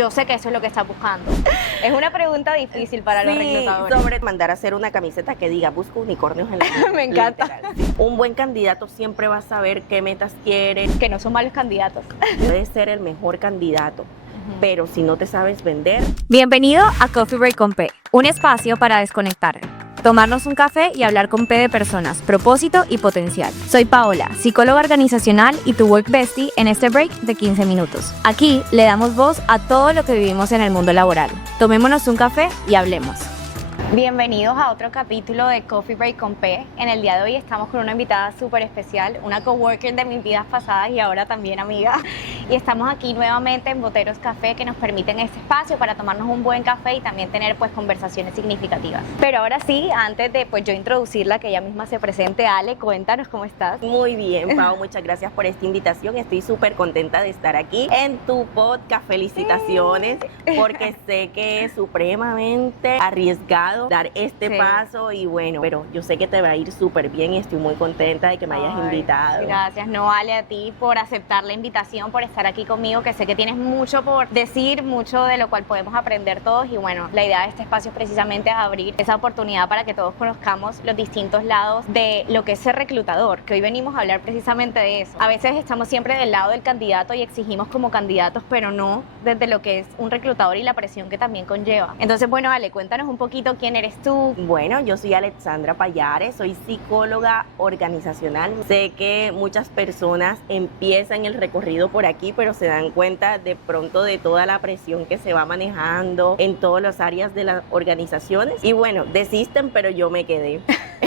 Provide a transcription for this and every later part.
Yo sé que eso es lo que estás buscando. Es una pregunta difícil para los reclutadores. Sobre mandar a hacer una camiseta que diga busco unicornios en la vida. Me encanta. Literal, sí. Un buen candidato siempre va a saber qué metas quiere. Que no son malos candidatos. Puedes ser el mejor candidato, pero si no te sabes vender. Bienvenido a Coffee Break con P, un espacio para desconectar, tomarnos un café y hablar con P de personas, propósito y potencial. Soy Paola, psicóloga organizacional y tu work bestie en este break de 15 minutos. Aquí le damos voz a todo lo que vivimos en el mundo laboral. Tomémonos un café y hablemos. Bienvenidos a otro capítulo de Coffee Break con P. En el día de hoy estamos con una invitada súper especial, una coworker de mis vidas pasadas y ahora también amiga. Y estamos aquí nuevamente en Boteros Café, que nos permiten este espacio para tomarnos un buen café y también tener conversaciones significativas. Pero ahora sí, antes de yo introducirla, que ella misma se presente, Ale, cuéntanos cómo estás. Muy bien, Pau, muchas gracias por esta invitación. Estoy súper contenta de estar aquí en tu podcast. Felicitaciones, porque sé que es supremamente arriesgado dar este paso y bueno, pero yo sé que te va a ir súper bien y estoy muy contenta de que me hayas invitado. Gracias, no, Ale, a ti por aceptar la invitación, por estar aquí conmigo, que sé que tienes mucho por decir, mucho de lo cual podemos aprender todos y bueno, la idea de este espacio es precisamente abrir esa oportunidad para que todos conozcamos los distintos lados de lo que es ser reclutador, que hoy venimos a hablar precisamente de eso. A veces estamos siempre del lado del candidato y exigimos como candidatos, pero no desde lo que es un reclutador y la presión que también conlleva. Entonces, bueno, Ale, cuéntanos un poquito quién eres tú. Bueno, yo soy Alexandra Payares, soy psicóloga organizacional. Sé que muchas personas empiezan el recorrido por aquí, pero se dan cuenta de pronto de toda la presión que se va manejando en todas las áreas de las organizaciones. Y bueno, desisten, pero yo me quedé.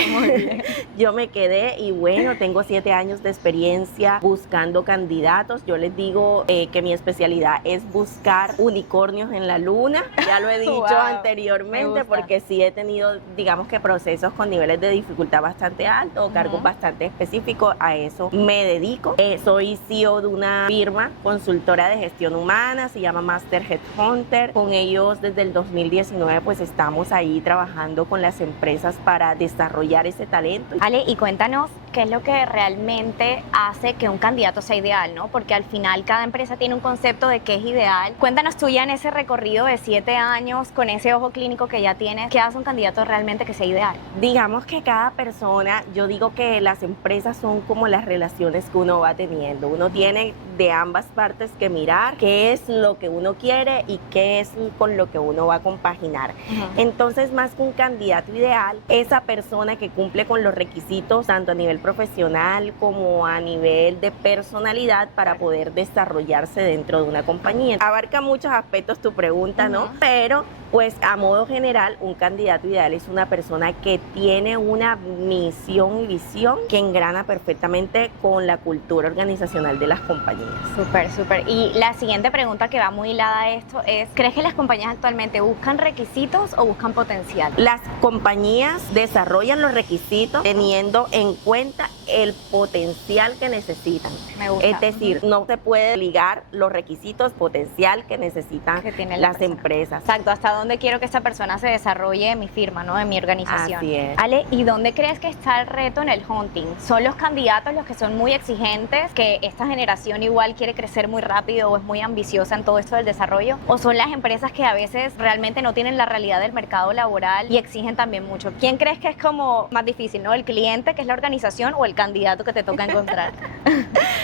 Muy bien. Yo me quedé y bueno, tengo 7 años de experiencia buscando candidatos. Yo les digo que mi especialidad es buscar unicornios en la luna. Ya lo he dicho Wow, anteriormente porque sí he tenido, digamos que procesos con niveles de dificultad bastante altos, cargos bastante específicos. A eso me dedico. Soy CEO de una firma consultora de gestión humana, se llama Master Headhunter. Con ellos desde el 2019 pues estamos ahí trabajando con las empresas para desarrollar ese talento. Ale, y cuéntanos qué es lo que realmente hace que un candidato sea ideal, ¿no? Porque al final cada empresa tiene un concepto de qué es ideal. Cuéntanos tú ya en ese recorrido de 7 años, con ese ojo clínico que ya tienes, ¿qué hace un candidato realmente que sea ideal? Digamos que cada persona, yo digo que las empresas son como las relaciones que uno va teniendo. Uno tiene de ambas partes que mirar qué es lo que uno quiere y qué es con lo que uno va a compaginar. Entonces, más que un candidato ideal, esa persona que cumple con los requisitos tanto a nivel profesional como a nivel de personalidad para poder desarrollarse dentro de una compañía. Abarca muchos aspectos tu pregunta, ¿no? Pero pues a modo general, un candidato ideal es una persona que tiene una misión y visión que engrana perfectamente con la cultura organizacional de las compañías. Súper, súper. Y la siguiente pregunta que va muy hilada a esto es, ¿crees que las compañías actualmente buscan requisitos o buscan potencial? Las compañías desarrollan los requisitos teniendo en cuenta el potencial que necesitan. Me gusta. Es decir, no se puede ligar los requisitos potencial que necesitan Que tiene las persona. empresas. Exacto, hasta dónde quiero que esta persona se desarrolle en mi firma, ¿no? En mi organización. Así es. Ale, ¿y dónde crees que está el reto en el hunting? ¿Son los candidatos los que son muy exigentes, que esta generación igual quiere crecer muy rápido o es muy ambiciosa en todo esto del desarrollo? ¿O son las empresas que a veces realmente no tienen la realidad del mercado laboral y exigen también mucho? ¿Quién crees que es como más difícil, ¿no? ¿El cliente, que es la organización, o el candidato que te toca encontrar?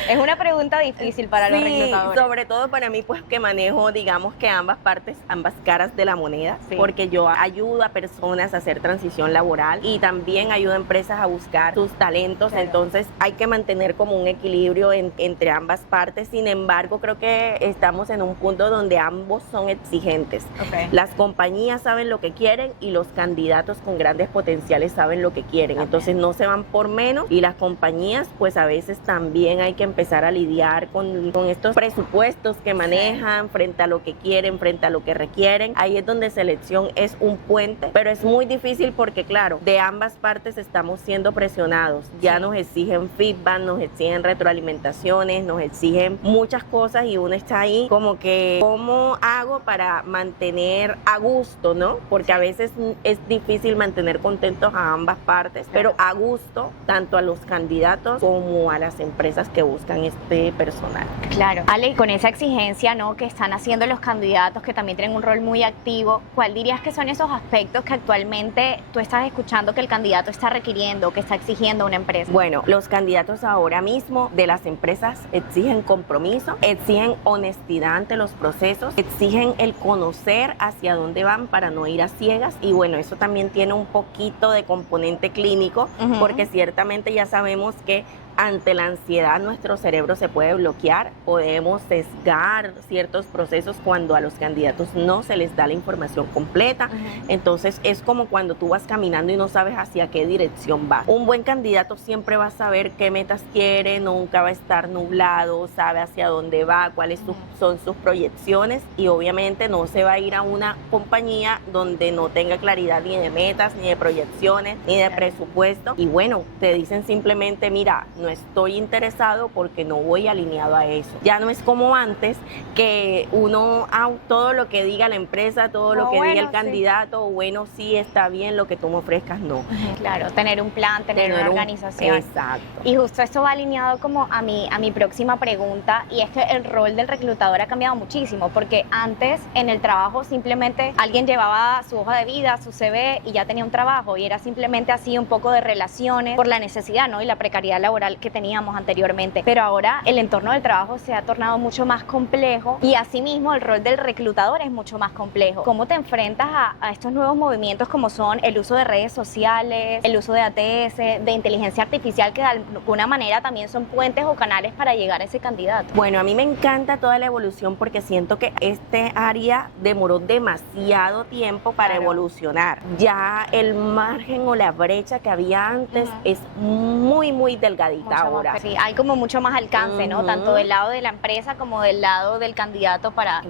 Es una pregunta difícil para los reclutadores. Sobre todo para mí, pues que manejo, digamos que ambas partes, ambas caras de la moneda, porque yo ayudo a personas a hacer transición laboral y también ayudo a empresas a buscar sus talentos. Claro. Entonces hay que mantener como un equilibrio entre ambas partes. Sin embargo, creo que estamos en un punto donde ambos son exigentes. Las compañías saben lo que quieren y los candidatos con grandes potenciales saben lo que quieren. Entonces no se van por menos y las compañías pues a veces también hay que empezar a lidiar con estos presupuestos que manejan frente a lo que quieren, frente a lo que requieren. Ahí es donde selección es un puente, pero es muy difícil porque claro, de ambas partes estamos siendo presionados. Ya nos exigen feedback, nos exigen retroalimentaciones, nos exigen muchas cosas y uno está ahí como que ¿cómo hago para mantener a gusto, no? Porque a veces es difícil mantener contentos a ambas partes, pero a gusto tanto a los candidatos como a las empresas que buscan este personal. Claro. Ale, y con esa exigencia, ¿no?, que están haciendo los candidatos, que también tienen un rol muy activo, ¿cuál dirías que son esos aspectos que actualmente tú estás escuchando que el candidato está requiriendo, que está exigiendo una empresa? Bueno, los candidatos ahora mismo de las empresas exigen compromiso, exigen honestidad ante los procesos, exigen el conocer hacia dónde van para no ir a ciegas, y bueno, eso también tiene un poquito de componente clínico, porque ciertamente ya sabemos que ante la ansiedad nuestro cerebro se puede bloquear, podemos sesgar ciertos procesos cuando a los candidatos no se les da la información completa. Entonces es como cuando tú vas caminando y no sabes hacia qué dirección va. Un buen candidato siempre va a saber qué metas quiere, nunca va a estar nublado, sabe hacia dónde va, cuáles son sus proyecciones, y obviamente no se va a ir a una compañía donde no tenga claridad ni de metas, ni de proyecciones, ni de presupuesto. Y bueno, te dicen simplemente, mira, no estoy interesado porque no voy alineado a eso. Ya no es como antes, que uno, todo lo que diga la empresa, todo lo que diga el candidato, bueno, sí, está bien, lo que tú me ofrezcas, no. Claro, tener un plan, tener una organización. Exacto. Y justo esto va alineado como a mi próxima pregunta, y es que el rol del reclutador ha cambiado muchísimo, porque antes en el trabajo simplemente alguien llevaba su hoja de vida, su CV, y ya tenía un trabajo, y era simplemente así un poco de relaciones por la necesidad, ¿no?, y la precariedad laboral que teníamos anteriormente. Pero ahora el entorno del trabajo se ha tornado mucho más complejo, y asimismo el rol del reclutador es mucho más complejo. ¿Cómo te enfrentas a estos nuevos movimientos como son el uso de redes sociales, el uso de ATS, de inteligencia artificial, que de alguna manera también son puentes o canales para llegar a ese candidato? Bueno, a mí me encanta toda la evolución porque siento que este área demoró demasiado tiempo para evolucionar. Ya el margen o la brecha que había antes es muy, muy delgadita ahora. Sí, hay como mucho más alcance, ¿no? Tanto del lado de la empresa como del lado del candidato para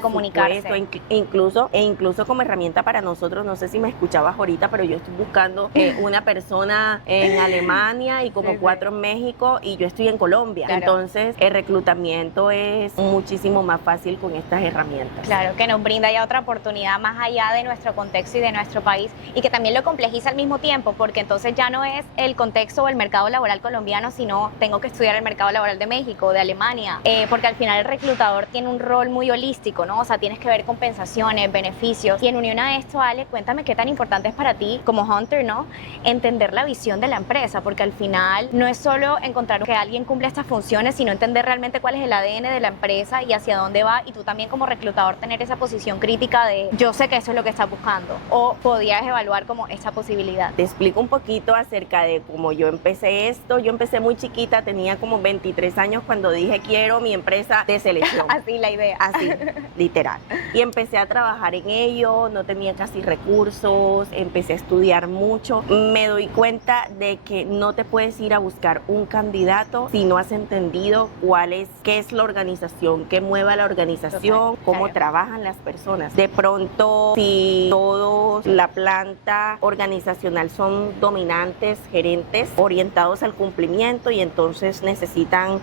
comunicarse. Supuesto. Incluso como herramienta para nosotros, no sé si me escuchabas ahorita, pero yo estoy buscando una persona en Alemania y como 4 en México, y yo estoy en Colombia. Claro. Entonces el reclutamiento es muchísimo más fácil con estas herramientas. Claro, que nos brinda ya otra oportunidad más allá de nuestro contexto y de nuestro país, y que también lo complejiza al mismo tiempo, porque entonces ya no es el contexto o el mercado laboral colombiano, sino tengo que estudiar el mercado laboral de México, de Alemania, porque al final el reclutador tiene un rol muy holístico, ¿no? O sea, tienes que ver compensaciones, beneficios, y en unión a esto, Ale, cuéntame qué tan importante es para ti como hunter, ¿no?, entender la visión de la empresa, porque al final no es solo encontrar que alguien cumpla estas funciones, sino entender realmente cuál es el ADN de la empresa y hacia dónde va, y tú también como reclutador tener esa posición crítica de yo sé que eso es lo que está buscando, o podías evaluar como esa posibilidad. Te explico un poquito acerca de cómo yo empecé esto. Yo empecé muy chiquita, tenía como 23 años cuando dije quiero mi empresa de selección. Así la idea. Así, literal. Y empecé a trabajar en ello, no tenía casi recursos, empecé a estudiar mucho. Me doy cuenta de que no te puedes ir a buscar un candidato si no has entendido qué es la organización, qué mueve a la organización, cómo trabajan las personas. De pronto, si todos la planta organizacional son dominantes, gerentes, orientados al cumplimiento, y entonces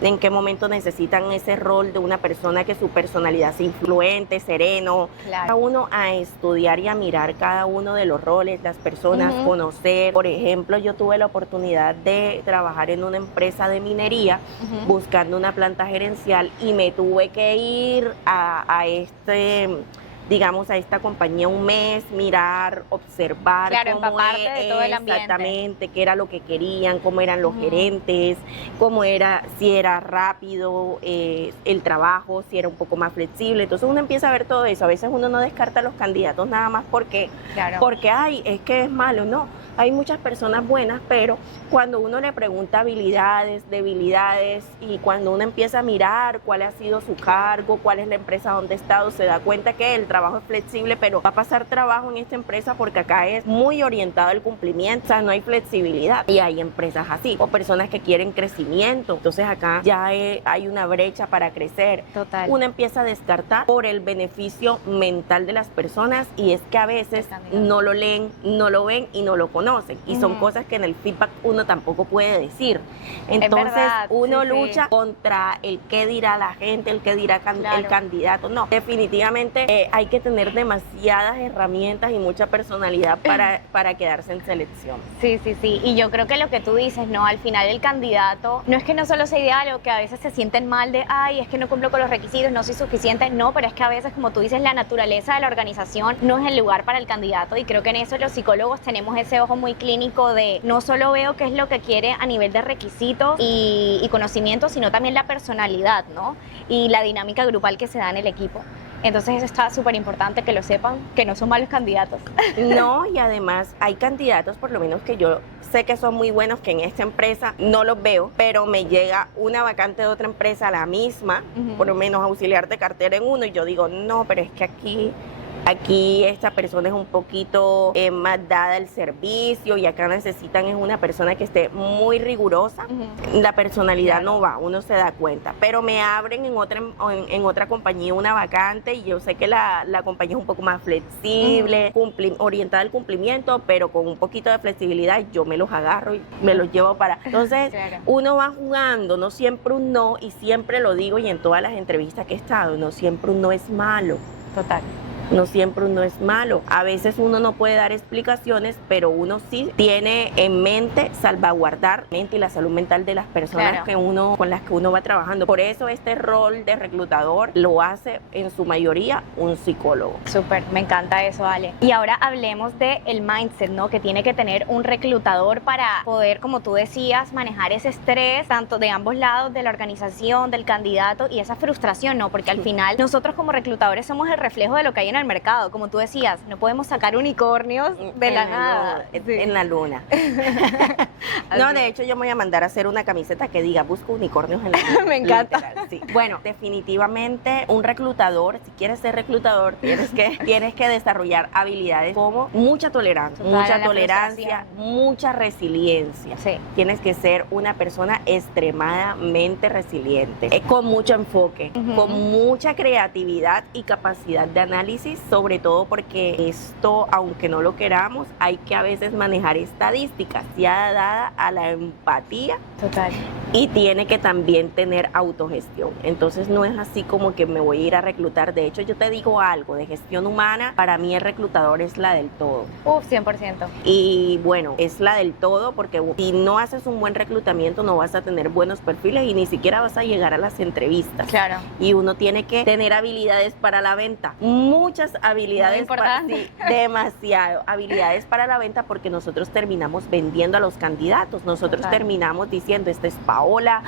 en qué momento necesitan ese rol de una persona que su personalidad sea influente, sereno. Cada uno a estudiar y a mirar cada uno de los roles, las personas, conocer. Por ejemplo, yo tuve la oportunidad de trabajar en una empresa de minería buscando una planta gerencial, y me tuve que ir a esta compañía un mes, mirar, observar cómo de todo el ambiente. Exactamente, qué era lo que querían, cómo eran los gerentes, cómo era, si era rápido el trabajo, si era un poco más flexible. Entonces uno empieza a ver todo eso. A veces uno no descarta a los candidatos nada más porque es que es malo, no. Hay muchas personas buenas, pero cuando uno le pregunta habilidades, debilidades, y cuando uno empieza a mirar cuál ha sido su cargo, cuál es la empresa donde ha estado, se da cuenta que el trabajo es flexible, pero va a pasar trabajo en esta empresa porque acá es muy orientado al cumplimiento, o sea, no hay flexibilidad. Y hay empresas así, o personas que quieren crecimiento. Entonces acá ya hay una brecha para crecer. Total. Uno empieza a descartar por el beneficio mental de las personas, y es que a veces no lo leen, no lo ven y no lo conocen. Y son cosas que en el feedback uno tampoco puede decir. Entonces uno lucha contra el qué dirá la gente, el qué dirá el candidato. No, definitivamente hay hay que tener demasiadas herramientas y mucha personalidad para quedarse en selección. Sí, sí, sí. Y yo creo que lo que tú dices, ¿no? Al final el candidato, no es que no solo sea ideal o que a veces se sienten mal de, ay, es que no cumplo con los requisitos, no soy suficiente. No, pero es que a veces, como tú dices, la naturaleza de la organización no es el lugar para el candidato. Y creo que en eso los psicólogos tenemos ese ojo muy clínico de no solo veo qué es lo que quiere a nivel de requisitos y conocimiento, sino también la personalidad, ¿no? Y la dinámica grupal que se da en el equipo. Entonces eso está súper importante que lo sepan, que no son malos candidatos. No, y además hay candidatos, por lo menos que yo sé que son muy buenos, que en esta empresa no los veo, pero me llega una vacante de otra empresa, la misma, por lo menos auxiliar de cartera en uno, y yo digo, no, pero es que aquí esta persona es un poquito más dada al servicio y acá necesitan es una persona que esté muy rigurosa. La personalidad no va, uno se da cuenta. Pero me abren en otra compañía una vacante y yo sé que la compañía es un poco más flexible, orientada al cumplimiento, pero con un poquito de flexibilidad yo me los agarro y me los llevo para... Entonces uno va jugando, no siempre un no, y siempre lo digo y en todas las entrevistas que he estado, no siempre un no es malo. Total. No siempre uno es malo. A veces uno no puede dar explicaciones, pero uno sí tiene en mente salvaguardar la mente y la salud mental de las personas con las que uno va trabajando. Por eso este rol de reclutador lo hace en su mayoría un psicólogo. Súper, me encanta eso, Ale. Y ahora hablemos del mindset, ¿no? Que tiene que tener un reclutador para poder, como tú decías, manejar ese estrés, tanto de ambos lados, de la organización, del candidato y esa frustración, ¿no? Porque al final nosotros como reclutadores somos el reflejo de lo que hay en el mercado, como tú decías, no podemos sacar unicornios de la nada. En la luna. No, de hecho yo me voy a mandar a hacer una camiseta que diga busco unicornios en la luna. Me encanta. Literal, sí. Bueno, definitivamente un reclutador, si quieres ser reclutador, tienes que desarrollar habilidades como mucha tolerancia, mucha resiliencia. Sí. Tienes que ser una persona extremadamente resiliente, con mucho enfoque, con mucha creatividad y capacidad de análisis, sobre todo porque esto, aunque no lo queramos, hay que a veces manejar estadísticas, ya dada a la empatía. Total. Y tiene que también tener autogestión. Entonces no es así como que me voy a ir a reclutar. De hecho, yo te digo algo, de gestión humana, para mí el reclutador es la del todo. 100%. Y bueno, es la del todo porque si no haces un buen reclutamiento no vas a tener buenos perfiles y ni siquiera vas a llegar a las entrevistas. Claro. Y uno tiene que tener habilidades para la venta. Muchas habilidades. Sí, demasiado. Habilidades para la venta porque nosotros terminamos vendiendo a los candidatos. Nosotros terminamos diciendo, esta es Paola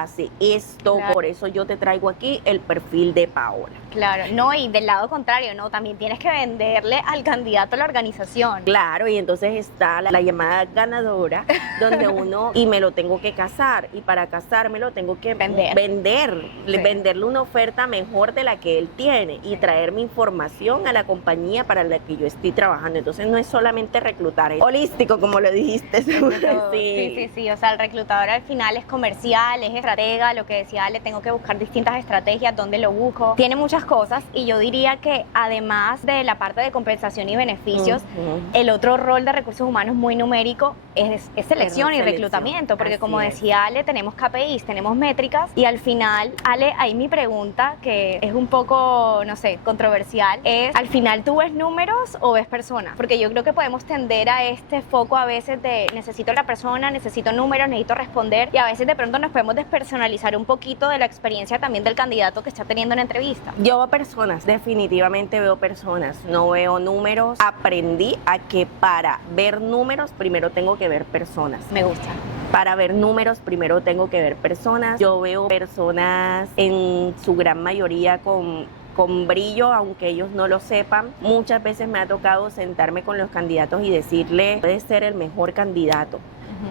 hace esto, por eso yo te traigo aquí el perfil de Paola. Claro, no, y del lado contrario, ¿no? También tienes que venderle al candidato a la organización. Claro, y entonces está la llamada ganadora, donde uno, y me lo tengo que casar, y para casármelo tengo que venderle una oferta mejor de la que él tiene, y traer mi información a la compañía para la que yo estoy trabajando. Entonces no es solamente reclutar, es holístico, como lo dijiste. Sí, o sea, el reclutador al final es comercial, es estratega, lo que decía Ale, tengo que buscar distintas estrategias, dónde lo busco, tiene muchas cosas, y yo diría que además de la parte de compensación y beneficios, el otro rol de recursos humanos muy numérico es selección y reclutamiento, porque así como decía Ale, tenemos KPIs, tenemos métricas, y al final, Ale, ahí mi pregunta, que es un poco, no sé, controversial, es, ¿al final tú ves números o ves personas? Porque yo creo que podemos tender a este foco a veces de necesito la persona, necesito números, necesito responder, y a veces de pronto nos podemos despersonalizar un poquito de la experiencia también del candidato que está teniendo en entrevista. Yo veo personas, definitivamente veo personas, no veo números. Aprendí a que para ver números primero tengo que ver personas. Me gusta. Para ver números primero tengo que ver personas. Yo veo personas en su gran mayoría con brillo, aunque ellos no lo sepan. Muchas veces me ha tocado sentarme con los candidatos y decirle, puedes ser el mejor candidato,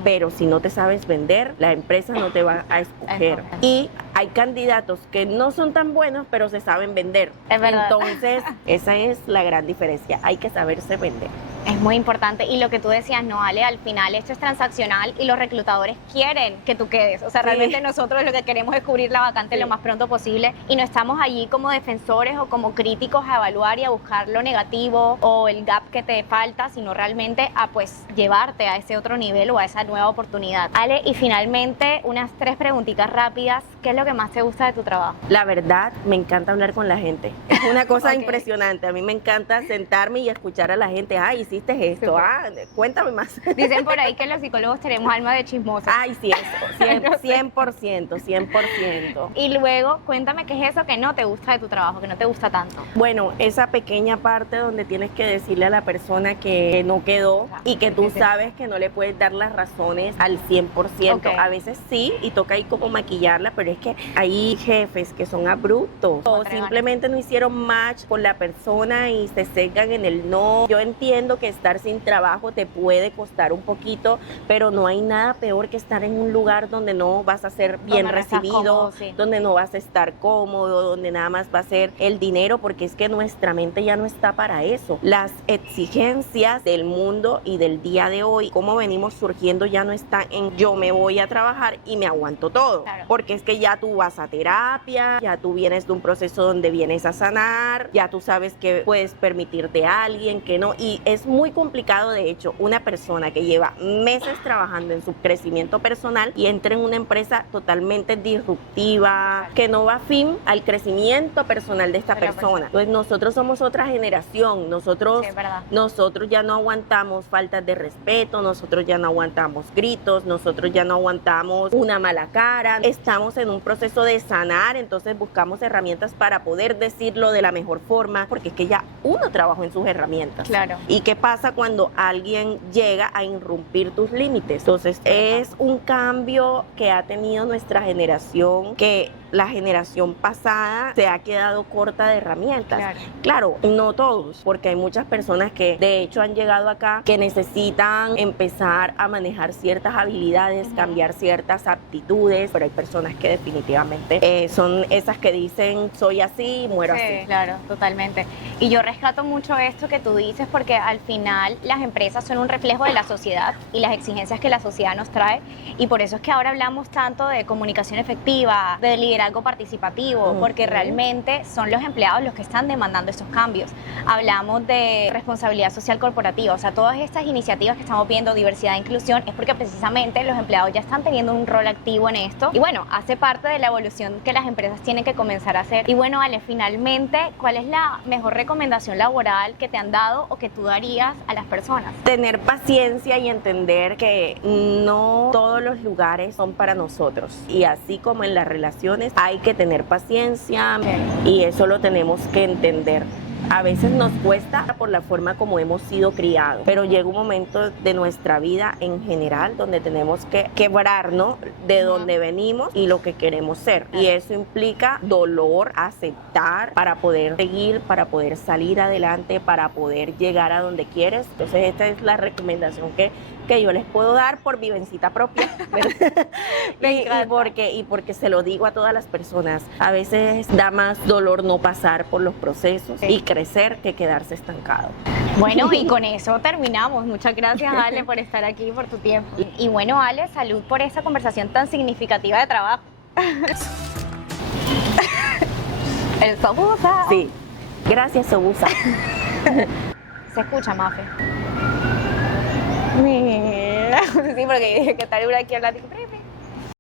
pero si no te sabes vender, la empresa no te va a escoger. Y hay candidatos que no son tan buenos, pero se saben vender. Es verdad. Entonces, esa es la gran diferencia. Hay que saberse vender. Es muy importante. Y lo que tú decías, no, Ale, al final esto es transaccional y los reclutadores quieren que tú quedes. O sea, realmente nosotros lo que queremos es cubrir la vacante lo más pronto posible y no estamos allí como defensores o como críticos a evaluar y a buscar lo negativo o el gap que te falta, sino realmente a pues llevarte a ese otro nivel o a esa nueva oportunidad. Ale, y finalmente unas 3 preguntitas rápidas. ¿Qué es lo que más te gusta de tu trabajo? La verdad, me encanta hablar con la gente. Es una cosa impresionante. A mí me encanta sentarme y escuchar a la gente. Ay, hiciste esto. Súper. Ah, cuéntame más. Dicen por ahí que los psicólogos tenemos alma de chismosa. Ay, sí, eso. 100%. Y luego, cuéntame qué es eso que no te gusta de tu trabajo, que no te gusta tanto. Bueno, esa pequeña parte donde tienes que decirle a la persona que no quedó y que tú sabes que no le puedes dar las razones al 100%. Ok. A veces sí, y toca ahí como maquillarla, pero es que hay jefes que son abruptos o simplemente no hicieron match con la persona y se sesgan en el no. Yo entiendo que estar sin trabajo te puede costar un poquito, pero no hay nada peor que estar en un lugar donde no vas a ser bien Donde no estás recibido, cómodo, sí. donde no vas a estar cómodo, donde nada más va a ser el dinero, porque es que nuestra mente ya no está para eso. Las exigencias del mundo y del día de hoy, cómo venimos surgiendo, ya no está en yo me voy a trabajar y me aguanto todo, Claro. porque es que ya tú vas a terapia, ya tú vienes de un proceso donde vienes a sanar, ya tú sabes que puedes permitirte a alguien, que no, y es muy complicado. De hecho, una persona que lleva meses trabajando en su crecimiento personal y entra en una empresa totalmente disruptiva, que no va afín al crecimiento personal de esta De la persona. Pues nosotros somos otra generación, nosotros Sí, es verdad. nosotros ya no aguantamos faltas de respeto, nosotros ya no aguantamos gritos, nosotros ya no aguantamos una mala cara. Estamos en un proceso de sanar, entonces buscamos herramientas para poder decirlo de la mejor forma, porque es que ya uno trabajó en sus herramientas. Claro. ¿Y qué pasa cuando alguien llega a irrumpir tus límites? Entonces es un cambio que ha tenido nuestra generación, que la generación pasada se ha quedado corta de herramientas. Claro, no todos, porque hay muchas personas que de hecho han llegado acá que necesitan empezar a manejar ciertas habilidades, cambiar ciertas aptitudes, pero hay personas que definitivamente son esas que dicen soy así y muero Sí, así. claro, totalmente. Y yo rescato mucho esto que tú dices porque al final las empresas son un reflejo de la sociedad y las exigencias que la sociedad nos trae, y por eso es que ahora hablamos tanto de comunicación efectiva, de liderazgo participativo, porque realmente son los empleados los que están demandando estos cambios. Hablamos de responsabilidad social corporativa, o sea, todas estas iniciativas que estamos viendo, diversidad e inclusión, es porque precisamente los empleados ya están teniendo un rol activo en esto, y bueno, hace parte de la evolución que las empresas tienen que comenzar a hacer. Y bueno, Ale, finalmente, ¿cuál es la mejor recomendación laboral que te han dado o que tú darías a las personas? Tener paciencia y entender que no todos los lugares son para nosotros, y así como en las relaciones hay que tener paciencia, y eso lo tenemos que entender. A veces nos cuesta por la forma como hemos sido criados, pero llega un momento de nuestra vida en general donde tenemos que quebrarnos de donde venimos y lo que queremos ser. Y eso implica dolor, aceptar para poder seguir, para poder salir adelante, para poder llegar a donde quieres. Entonces esta es la recomendación que yo les puedo dar por vivencita propia, ¿verdad? y porque se lo digo a todas las personas. A veces da más dolor no pasar por los procesos y crecer que quedarse estancado. Bueno, y con eso terminamos. Muchas gracias, Ale, por estar aquí, por tu tiempo. Y bueno, Ale, salud por esta conversación tan significativa de trabajo. El Sobusa. Sí, gracias, Sobusa. Se escucha, Mafe. Sí, porque dije que tal aquí hablando.